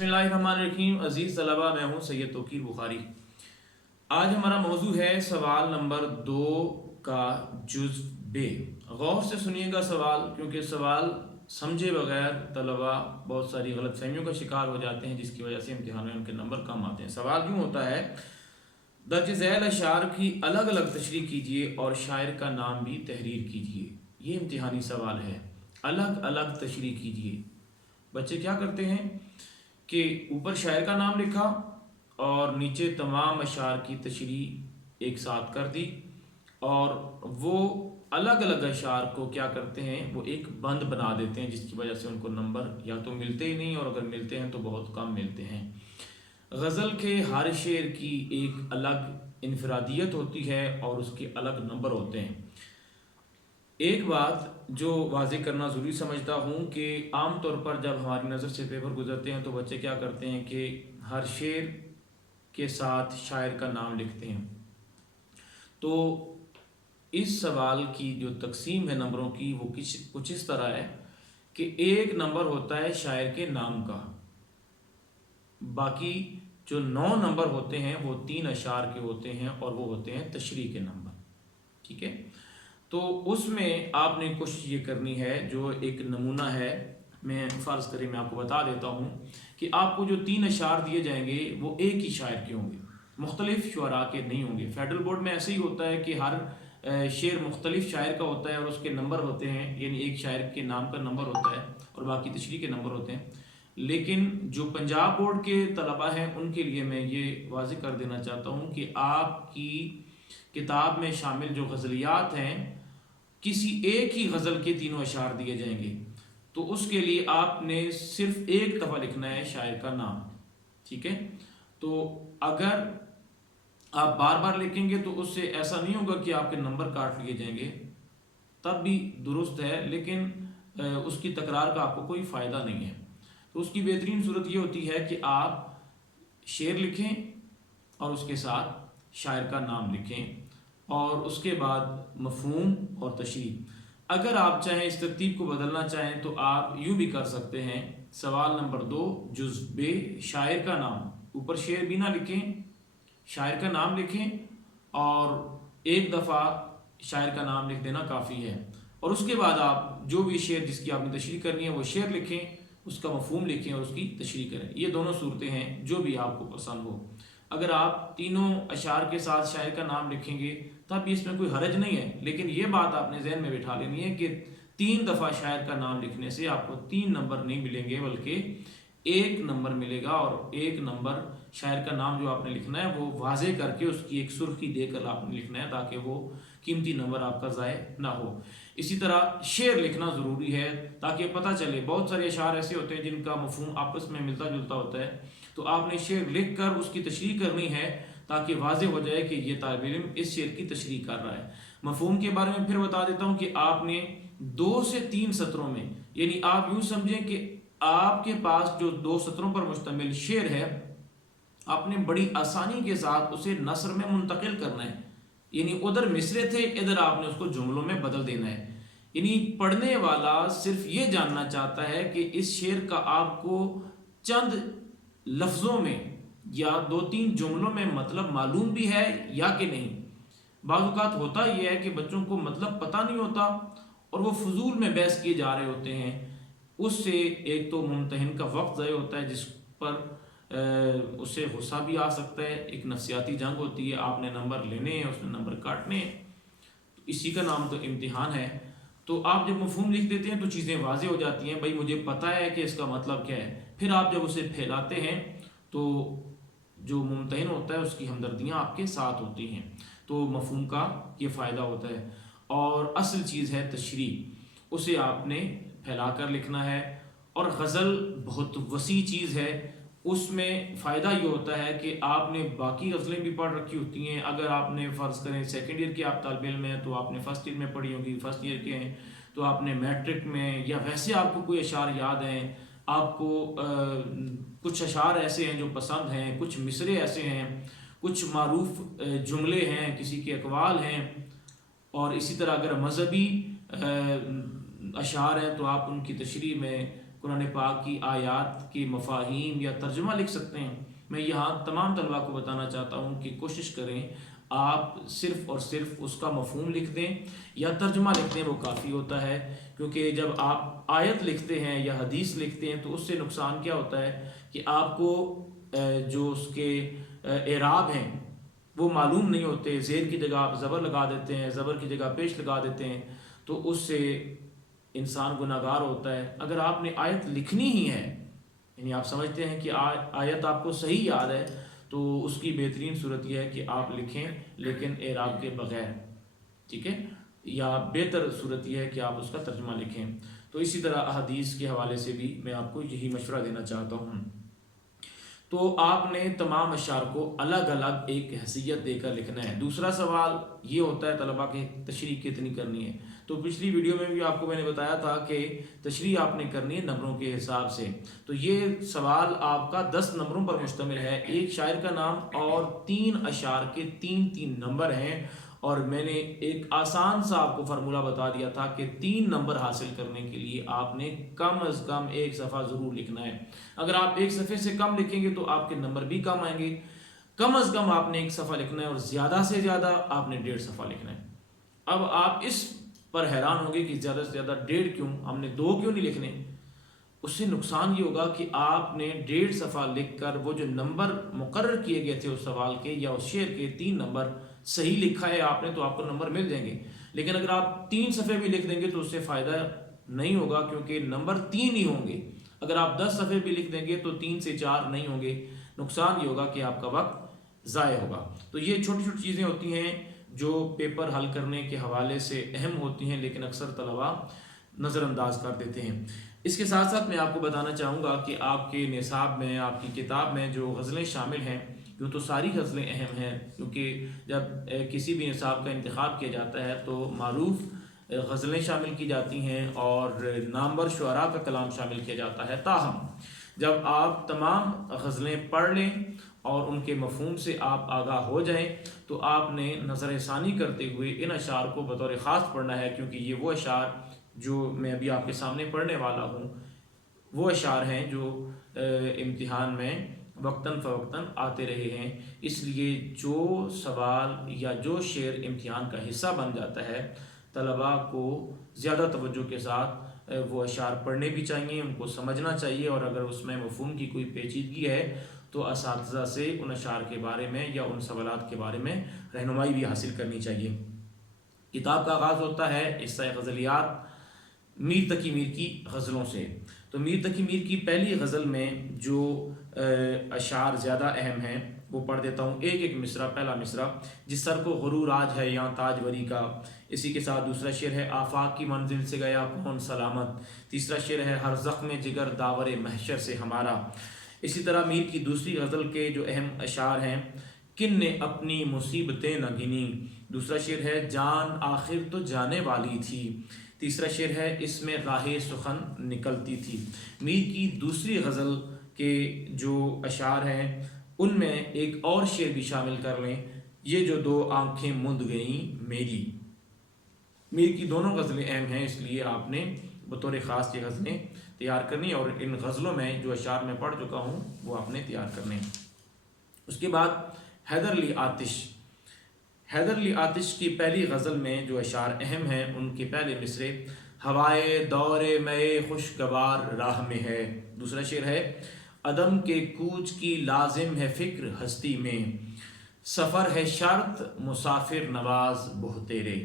बिस्मिल्लाहिर्रहमानिर्रहीम। अजीज़ तलबा, मैं हूँ सैयद तौकीर बुखारी। आज हमारा मौजू है सवाल नंबर 2 का जुज़ बे। गौर से सुनिएगा सवाल, क्योंकि सवाल समझे बगैर तलबा बहुत सारी गलत फहमियों का शिकार हो जाते हैं, जिसकी वजह से इम्तिहान में उनके नंबर कम आते हैं। सवाल यूँ होता है, दर्ज झैल अशार की अलग अलग तशरीह कीजिए और शायर का नाम भी तहरीर कीजिए। ये इम्तिहानी सवाल है, अलग अलग तशरीह कीजिए। बच्चे क्या करते हैं कि ऊपर शायर का नाम लिखा और नीचे तमाम अशार की तशरीह एक साथ कर दी, और वो अलग अलग अशार को क्या करते हैं, वो एक बंद बना देते हैं, जिसकी वजह से उनको नंबर या तो मिलते ही नहीं, और अगर मिलते हैं तो बहुत कम मिलते हैं। गज़ल के हर शेर की एक अलग इनफरादियत होती है और उसके अलग नंबर होते हैं। एक बात जो वाज़ेह करना ज़रूरी समझता हूँ कि आम तौर पर जब हमारी नज़र से पेपर गुजरते हैं तो बच्चे क्या करते हैं कि हर शेर के साथ शायर का नाम लिखते हैं। तो इस सवाल की जो तकसीम है नंबरों की, वो कुछ इस तरह है कि एक नंबर होता है शायर के नाम का, बाकी जो 9 नंबर होते हैं वो 3 अशार के होते हैं और वो होते हैं तशरीह के नंबर। ठीक है, तो उसमें आपने कोशिश ये करनी है, जो एक नमूना है, मैं फ़र्ज़ करें मैं आपको बता देता हूँ कि आपको जो 3 अशार दिए जाएंगे वो एक ही शायर के होंगे, मुख्तलिफ शुअरा के नहीं होंगे। फेडरल बोर्ड में ऐसे ही होता है कि हर शेर मुख्तलिफ शायर का होता है और उसके नंबर होते हैं, यानी एक शायर के नाम का नंबर होता है और बाकी तशरीह के नंबर होते हैं। लेकिन जो पंजाब बोर्ड के तलबा हैं उनके लिए मैं ये वाज़ेह कर देना चाहता हूँ कि आपकी किताब में शामिल जो गज़लियात हैं, किसी एक ही गज़ल के तीनों अशार दिए जाएंगे, तो उसके लिए आपने सिर्फ एक दफ़ा लिखना है शायर का नाम। ठीक है, तो अगर आप बार बार लिखेंगे तो उससे ऐसा नहीं होगा कि आपके नंबर काट लिए जाएंगे, तब भी दुरुस्त है, लेकिन उसकी तकरार का आपको कोई फ़ायदा नहीं है। तो उसकी बेहतरीन सूरत ये होती है कि आप शेर लिखें और उसके साथ शायर का नाम लिखें, और उसके बाद मफ़हूम और तशरीह। अगर आप चाहें इस तरतीब को बदलना चाहें तो आप यूँ भी कर सकते हैं, सवाल नंबर 2 जुज़ बे, शायर का नाम, ऊपर शेर भी ना लिखें, शायर का नाम लिखें और एक दफ़ा शायर का नाम लिख देना काफ़ी है। और उसके बाद आप जो भी शेर जिसकी आपने तशरीह करनी है वो शेर लिखें, उसका मफ़हूम लिखें और उसकी तशरीह करें। ये दोनों सूरतें हैं जो भी आपको पसंद हो। अगर आप तीनों अशार के साथ शायर का नाम लिखेंगे तब भी इसमें कोई हरज नहीं है, लेकिन ये बात आपने जहन में बिठा लेनी है कि 3 दफ़ा शायर का नाम लिखने से आपको 3 नंबर नहीं मिलेंगे, बल्कि 1 नंबर मिलेगा। और 1 नंबर शायर का नाम जो आपने लिखना है वो वाज़ेह करके उसकी एक सुर्खी देकर आपने लिखना है, ताकि वो कीमती नंबर आपका ज़ाय ना हो। इसी तरह शेर लिखना ज़रूरी है ताकि पता चले। बहुत सारे अशार ऐसे होते हैं जिनका मफ़हूम आपस में मिलता जुलता होता है, तो आपने शेर लिख कर उसकी तशरीह करनी है ताकि वाज़ेह हो जाए कि ये तालिब इल्म इस शेर की तशरीह कर रहा है। मफ़हूम के बारे में फिर बता देता हूँ कि आपने 2 से 3 सत्रों में, यानी आप यूँ समझें कि आपके पास जो 2 सत्रों पर मुश्तमिल शेर है, आपने बड़ी आसानी के साथ उसे नस्र में मुंतकिल करना है। यानी उधर मिसरे थे, इधर आपने उसको जुमलों में बदल देना है। यानी पढ़ने वाला सिर्फ ये जानना चाहता है कि इस शेर का आपको चंद लफ्ज़ों में या 2-3 जुमलों में मतलब मालूम भी है या कि नहीं। बाज़ औक़ात होता यह है कि बच्चों को मतलब पता नहीं होता और वो फजूल में बहस किए जा रहे होते हैं। उससे एक तो मुम्तहिन का वक्त ज़ाय होता है, जिस पर उससे गुस्सा भी आ सकता है, एक नफसियाती जंग होती है, आपने नंबर लेने हैं, उसने नंबर काटने हैं, तो इसी का नाम तो इम्तिहान है। तो आप जब मफ़हूम लिख देते हैं तो चीज़ें वाज़ेह हो जाती हैं, भाई मुझे पता है कि इसका मतलब क्या है। फिर आप जब उसे फैलाते हैं तो जो मुम्तहिन होता है उसकी हमदर्दियाँ आपके साथ होती हैं, तो मफ़हूम का ये फ़ायदा होता है। और असल चीज़ है तशरीह, उसे आपने फैला कर लिखना है। और गज़ल बहुत वसी चीज़ है, उसमें फ़ायदा ये होता है कि आपने बाकी गज़लें भी पढ़ रखी होती हैं। अगर आपने फ़र्ज़ करें सेकेंड ईयर के आप तालिब इल्म हैं तो आपने फ़र्स्ट ईयर में पढ़ी होगी, फर्स्ट ईयर के हैं तो आपने मैट्रिक में, या वैसे आपको कोई अशार याद हैं, आपको कुछ अशार ऐसे हैं जो पसंद हैं, कुछ मिसरे ऐसे हैं, कुछ मारूफ जुमले हैं, किसी के अक़वाल हैं, और इसी तरह अगर मज़हबी अशार हैं तो आप उनकी तशरीह में कुरान पाक की आयत के मफाहीम या तर्जुमा लिख सकते हैं। मैं यहाँ तमाम तलबा को बताना चाहता हूँ कि कोशिश करें आप सिर्फ़ और सिर्फ उसका मफहूम लिख दें या तर्जुमा लिख दें, वो काफ़ी होता है। क्योंकि जब आप आयत लिखते हैं या हदीस लिखते हैं तो उससे नुकसान क्या होता है कि आपको जो उसके एराब हैं वो मालूम नहीं होते। ज़ेर की जगह आप ज़बर लगा देते हैं, ज़बर की जगह पेश लगा देते हैं, तो उससे इंसान गुनाहगार होता है। अगर आपने आयत लिखनी ही है, यानी आप समझते हैं कि आयत आपको सही याद है, तो उसकी बेहतरीन सूरत यह है कि आप लिखें लेकिन एराब के बग़ैर, ठीक है। या बेहतर सूरत यह है कि आप उसका तर्जुमा लिखें। तो इसी तरह अहदीस के हवाले से भी मैं आपको यही मशवरा देना चाहता हूँ। तो आपने तमाम अशार को अलग अलग एक हैसियत देकर लिखना है। दूसरा सवाल ये होता है तलबा के तशरीह कितनी करनी है। तो पिछली वीडियो में भी आपको मैंने बताया था कि तशरीह आपने करनी है नंबरों के हिसाब से। तो ये सवाल आपका 10 नंबरों पर मुश्तमिल है। एक शायर का नाम और 3 अशार के 3-3 नंबर हैं, और मैंने एक आसान सा आपको फार्मूला बता दिया था कि 3 नंबर हासिल करने के लिए आपने कम अज़ कम एक सफ़ा ज़रूर लिखना है। अगर आप एक सफ़े से कम लिखेंगे तो आपके नंबर भी कम आएंगे। कम अज़ कम आपने एक सफ़ा लिखना है और ज़्यादा से ज़्यादा आपने 1.5 सफ़ा लिखना है। अब आप इस पर हैरान होंगे कि ज़्यादा से ज़्यादा 1.5 क्यों, हमने 2 क्यों नहीं लिखने। उससे नुकसान ये होगा कि आपने 1.5 सफ़ा लिख कर वो जो नंबर मुकर्रर किए गए थे उस सवाल के या उस शेर के 3 नंबर सही लिखा है आपने, तो आपको नंबर मिल जाएंगे। लेकिन अगर आप 3 सफ़े भी लिख देंगे तो उससे फ़ायदा नहीं होगा, क्योंकि नंबर 3 ही होंगे। अगर आप 10 सफ़े भी लिख देंगे तो 3 से 4 नहीं होंगे। नुकसान ये होगा कि आपका वक्त ज़ाय होगा। तो ये छोटी छोटी चीज़ें होती हैं जो पेपर हल करने के हवाले से अहम होती हैं, लेकिन अक्सर तलबा नज़रअंदाज कर देते हैं। इसके साथ साथ मैं आपको बताना चाहूँगा कि आपके निसाब में, आपकी किताब में जो गज़लें शामिल हैं, यूँ तो सारी गज़लें अहम हैं, क्योंकि जब किसी भी निसाब का इंतखाब किया जाता है तो मारूफ गज़लें शामिल की जाती हैं और नामवर शुअरा का कलाम शामिल किया जाता है। ताहम जब आप तमाम गज़लें पढ़ लें और उनके मफहूम से आप आगाह हो जाएं, तो आपने नज़र सानी करते हुए इन अशार को बतौर ख़ास पढ़ना है, क्योंकि ये वो अशार जो मैं अभी आपके सामने पढ़ने वाला हूँ वो अशार हैं जो इम्तिहान में वक्तन फ़वक्तन आते रहे हैं। इसलिए जो सवाल या जो शेर इम्तिहान का हिस्सा बन जाता है, तलबा को ज़्यादा तवज्जो के साथ वो अशार पढ़ने भी चाहिए, उनको समझना चाहिए, और अगर उसमें मफ़हूम की कोई पेचीदगी है तो असातिज़ा से उन अशार के बारे में या उन सवालात के बारे में रहनुमाई भी हासिल करनी चाहिए। किताब का आगाज़ होता है हिस्सा गज़लियात मीर तकी मीर की गज़लों से। तो मीर तकी मीर की पहली गज़ल में जो अशार ज़्यादा अहम हैं वो पढ़ देता हूँ। एक एक मिसरा। पहला मिसरा, जिस सर को गुरूर आज है यहाँ ताजवरी का। इसी के साथ दूसरा शेर है, आफाक की मंजिल से गया कौन सलामत। तीसरा शेर है, हर ज़ख्म जिगर दावर महशर से हमारा। इसी तरह मीर की दूसरी गज़ल के जो अहम अशार हैं, किन ने अपनी मुसीबतें न गिनी। दूसरा शेर है, जान आखिर तो जाने वाली थी। तीसरा शेर है, इसमें राहे सुखन निकलती थी। मीर की दूसरी गज़ल के जो अशार हैं उनमें एक और शेर भी शामिल कर लें, ये जो 2 आंखें मुंद गईं मेरी। मीर की दोनों गज़लें अहम हैं, इसलिए आपने बतौर ख़ास ये गज़लें तैयार करनी, और इन गज़लों में जो अशार मैं पढ़ चुका हूँ वो आपने तैयार करने। उसके बाद हैदर अली आतिश। हैदर अली आतिश की पहली गज़ल में जो अशार अहम हैं उनके पहले मिसरे, हवाए दौरे मए खुशगवार राह में है। दूसरा शेर है, अदम के कूच की लाजिम है फ़िक्र हस्ती में, सफ़र है शर्त मुसाफिर नवाज बहुतेरे।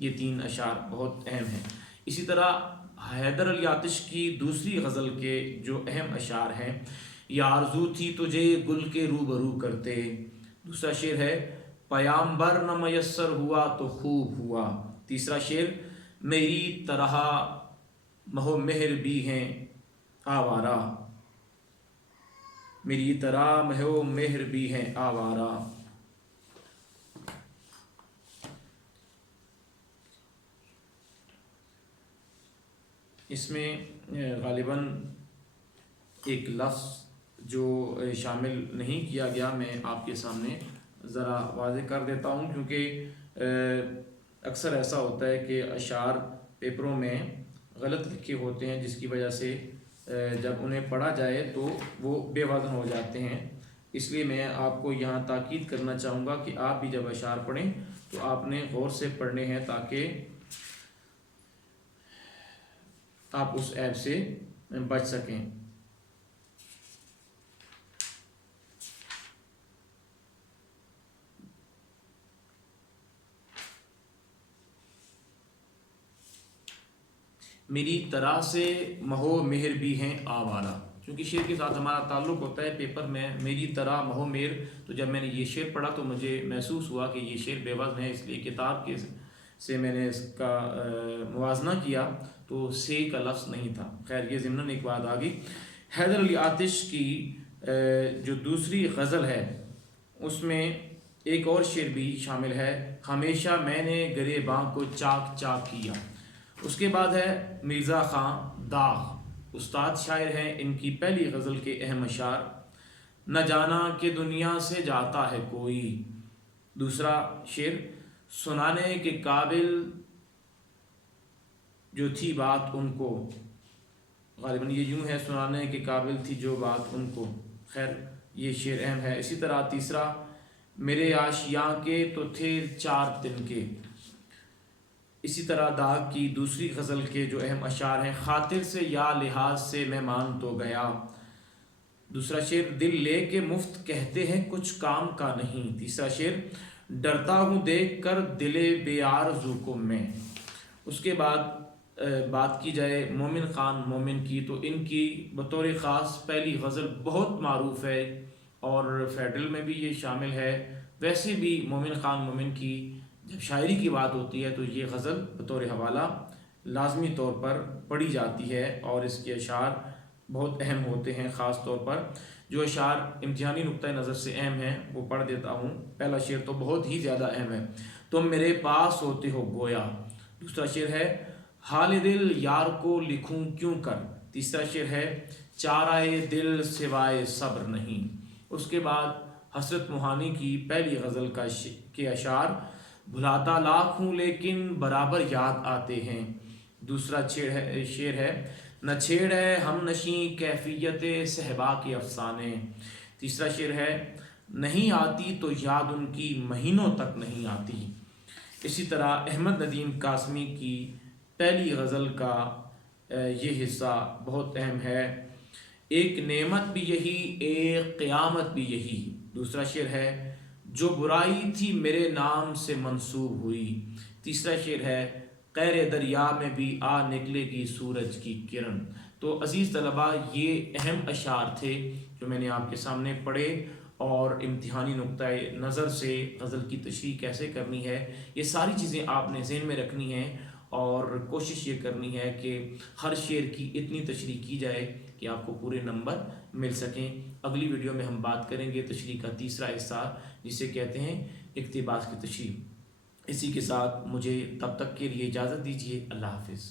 ये 3 अशार बहुत अहम हैं। इसी तरह हैदर अली आतिश की दूसरी गज़ल के जो अहम अशार हैं, या आरज़ू थी तुझे गुल के रूबरू करते। दूसरा शेर है, पयाम्बर न मयस्सर हुआ तो खूब हुआ। तीसरा शेर, मेरी तरह महो मेहर भी हैं आवारा। मेरी तरह महो मेहर भी हैं आवारा। इसमें गालिबन एक लफ्ज़ जो शामिल नहीं किया गया, मैं आपके सामने ज़रा वाज़ेह कर देता हूँ, क्योंकि अक्सर ऐसा होता है कि अशार पेपरों में गलत लिखे होते हैं, जिसकी वजह से جب انہیں پڑھا جائے تو وہ بے وزن ہو جاتے ہیں. اس لیے میں آپ کو یہاں تاکید کرنا چاہوں گا کہ آپ بھی جب اشعار پڑھیں تو آپ نے غور سے پڑھنے ہیں تاکہ آپ اس عیب سے بچ سکیں. میری طرح سے مہو مہر بھی ہیں آوارہ. چونکہ شعر کے ساتھ ہمارا تعلق ہوتا ہے پیپر میں میری طرح مہو مہر، تو جب میں نے یہ شعر پڑھا تو مجھے محسوس ہوا کہ یہ شعر بے وزن ہے، اس لیے کتاب کے سے میں نے اس کا موازنہ کیا تو سے کا لفظ نہیں تھا. خیر یہ ضمن ایک بات آ گئی. حیدر علی آتش کی جو دوسری غزل ہے اس میں ایک اور شعر بھی شامل ہے، ہمیشہ میں نے گریباں کو چاک چاک کیا. اس کے بعد ہے مرزا خان داغ، استاد شاعر ہیں. ان کی پہلی غزل کے اہم اشعار، نہ جانا کہ دنیا سے جاتا ہے کوئی. دوسرا شعر، سنانے کے قابل جو تھی بات ان کو، غالباً یہ یوں ہے، سنانے کے قابل تھی جو بات ان کو. خیر یہ شعر اہم ہے. اسی طرح تیسرا، میرے آشیاں کے تو تھے 4 دن کے. اسی طرح داغ کی دوسری غزل کے جو اہم اشعار ہیں، خاطر سے یا لحاظ سے میں مان تو گیا. دوسرا شعر، دل لے کے مفت کہتے ہیں کچھ کام کا نہیں. تیسرا شعر، ڈرتا ہوں دیکھ کر دل بے آرزو کو میں. اس کے بعد بات کی جائے مومن خان مومن کی، تو ان کی بطور خاص پہلی غزل بہت معروف ہے اور فیڈرل میں بھی یہ شامل ہے. ویسے بھی مومن خان مومن کی جب شاعری کی بات ہوتی ہے تو یہ غزل بطور حوالہ لازمی طور پر پڑھی جاتی ہے اور اس کے اشعار بہت اہم ہوتے ہیں. خاص طور پر جو اشعار امتحانی نقطۂ نظر سے اہم ہیں وہ پڑھ دیتا ہوں. پہلا شعر تو بہت ہی زیادہ اہم ہے، تم میرے پاس ہوتے ہو گویا. دوسرا شعر ہے، حال دل یار کو لکھوں کیوں کر. تیسرا شعر ہے، چارہ دل سوائے صبر نہیں. اس کے بعد حسرت موہانی کی پہلی غزل کے اشعار، بھلاتا لاکھ ہوں لیکن برابر یاد آتے ہیں. دوسرا شعر ہے، نہ چھیڑ ہے ہم نشیں کیفیت صحبا کے افسانے. تیسرا شعر ہے، نہیں آتی تو یاد ان کی مہینوں تک نہیں آتی. اسی طرح احمد ندیم قاسمی کی پہلی غزل کا یہ حصہ بہت اہم ہے، ایک نعمت بھی یہی ایک قیامت بھی یہی. دوسرا شعر ہے، جو برائی تھی میرے نام سے منسوب ہوئی. تیسرا شعر ہے، قیر دریا میں بھی آ نکلے گی سورج کی کرن. تو عزیز طلباء یہ اہم اشعار تھے جو میں نے آپ کے سامنے پڑھے، اور امتحانی نقطۂ نظر سے غزل کی تشریح کیسے کرنی ہے یہ ساری چیزیں آپ نے ذہن میں رکھنی ہیں، اور کوشش یہ کرنی ہے کہ ہر شعر کی اتنی تشریح کی جائے کہ آپ کو پورے نمبر مل سکیں. اگلی ویڈیو میں ہم بات کریں گے تشریح کا تیسرا حصہ جسے کہتے ہیں اقتباس کی تشریح. اسی کے ساتھ مجھے تب تک کے لیے اجازت دیجیے. اللہ حافظ.